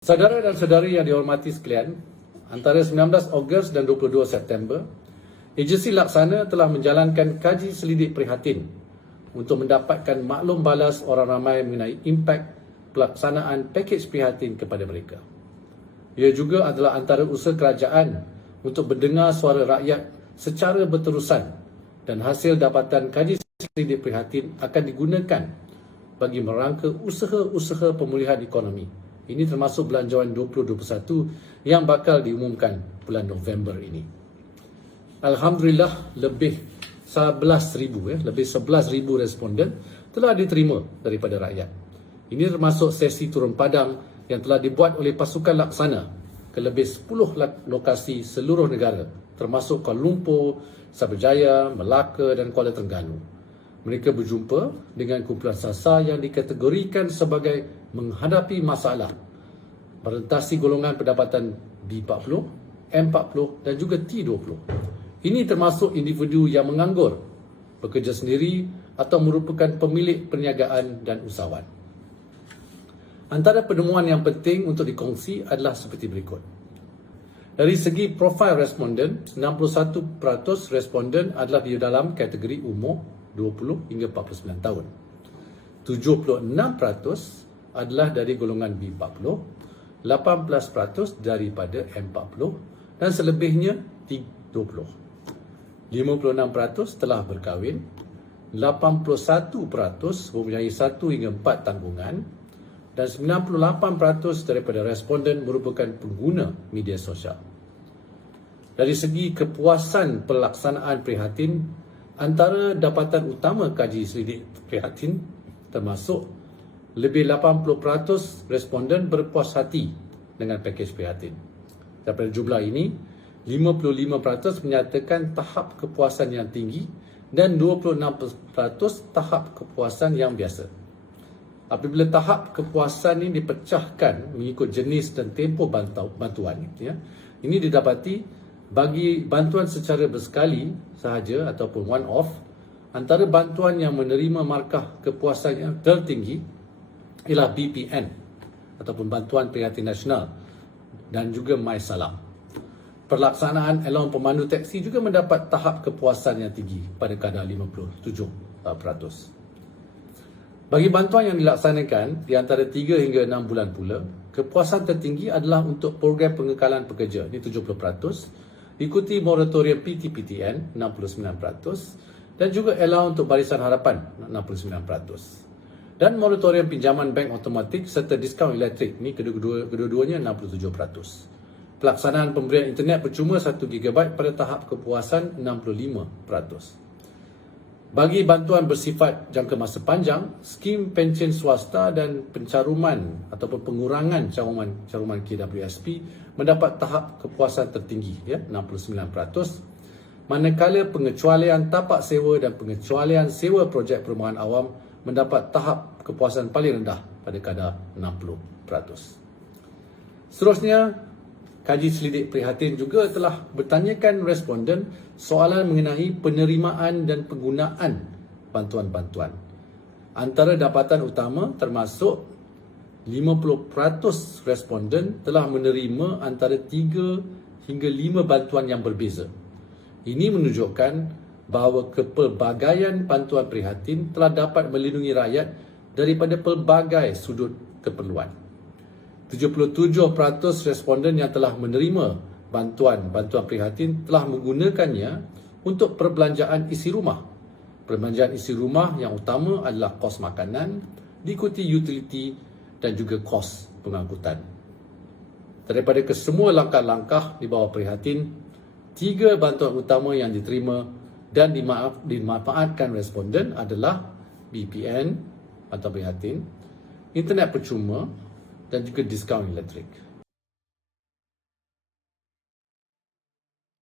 Saudara dan saudari yang dihormati sekalian, antara 19 Ogos dan 22 September, Agensi Laksana telah menjalankan kaji selidik prihatin untuk mendapatkan maklum balas orang ramai mengenai impak pelaksanaan pakej prihatin kepada mereka. Ia juga adalah antara usaha kerajaan untuk mendengar suara rakyat secara berterusan dan hasil dapatan kaji selidik prihatin akan digunakan bagi merangka usaha-usaha pemulihan ekonomi. Ini termasuk belanjawan 2021 yang bakal diumumkan bulan November ini. Alhamdulillah lebih 11,000 responden telah diterima daripada rakyat. Ini termasuk sesi turun padang yang telah dibuat oleh pasukan laksana ke lebih 10 lokasi seluruh negara, termasuk Kuala Lumpur, Cyberjaya, Melaka dan Kuala Terengganu. Mereka berjumpa dengan kumpulan sasar yang dikategorikan sebagai menghadapi masalah merentasi golongan pendapatan B40, M40 dan juga T20. Ini termasuk individu yang menganggur, bekerja sendiri atau merupakan pemilik perniagaan dan usahawan. Antara penemuan yang penting untuk dikongsi adalah seperti berikut. Dari segi profil responden, 61% responden adalah di dalam kategori umur 20 hingga 49 tahun. 76% adalah dari golongan B40, 18% daripada M40 dan selebihnya T20. 56% telah berkahwin, 81% mempunyai 1 hingga 4 tanggungan dan 98% daripada responden merupakan pengguna media sosial. Dari segi kepuasan pelaksanaan prihatin, antara dapatan utama kaji selidik prihatin termasuk lebih 80% responden berpuas hati dengan pakej prihatin. Daripada jumlah ini, 55% menyatakan tahap kepuasan yang tinggi dan 26% tahap kepuasan yang biasa. Apabila tahap kepuasan ini dipecahkan mengikut jenis dan tempoh bantuan, ini didapati bagi bantuan secara bersekali sahaja ataupun one off, antara bantuan yang menerima markah kepuasan yang tertinggi ialah BPN ataupun Bantuan Prihatin Nasional dan juga MySalam. Pelaksanaan allowance pemandu teksi juga mendapat tahap kepuasan yang tinggi pada kadar 57%. Bagi bantuan yang dilaksanakan di antara 3 hingga 6 bulan pula, kepuasan tertinggi adalah untuk program pengekalan pekerja, ini 70%, diikuti moratorium PTPTN 69% dan juga allowance untuk Barisan Harapan 69%. Dan moratorium pinjaman bank automatik serta diskaun elektrik, ini kedua-duanya 67%. Pelaksanaan pemberian internet percuma 1 GB pada tahap kepuasan 65%. Bagi bantuan bersifat jangka masa panjang, skim pencen swasta dan pencaruman ataupun pengurangan caruman KWSP mendapat tahap kepuasan tertinggi, 69%. Manakala pengecualian tapak sewa dan pengecualian sewa projek perumahan awam mendapat tahap kepuasan paling rendah pada kadar 60%. Seterusnya, kaji selidik prihatin juga telah bertanyakan responden soalan mengenai penerimaan dan penggunaan bantuan-bantuan. Antara dapatan utama termasuk 50% responden telah menerima antara 3 hingga 5 bantuan yang berbeza. Ini menunjukkan bahawa kepelbagaian bantuan prihatin telah dapat melindungi rakyat daripada pelbagai sudut keperluan. 77% responden yang telah menerima bantuan prihatin telah menggunakannya untuk perbelanjaan isi rumah. Perbelanjaan isi rumah yang utama adalah kos makanan, diikuti utility dan juga kos pengangkutan. Daripada kesemua langkah-langkah di bawah prihatin, 3 bantuan utama yang diterima dan dimanfaatkan responden adalah BPN, bantuan prihatin, internet percuma dan juga diskaun elektrik.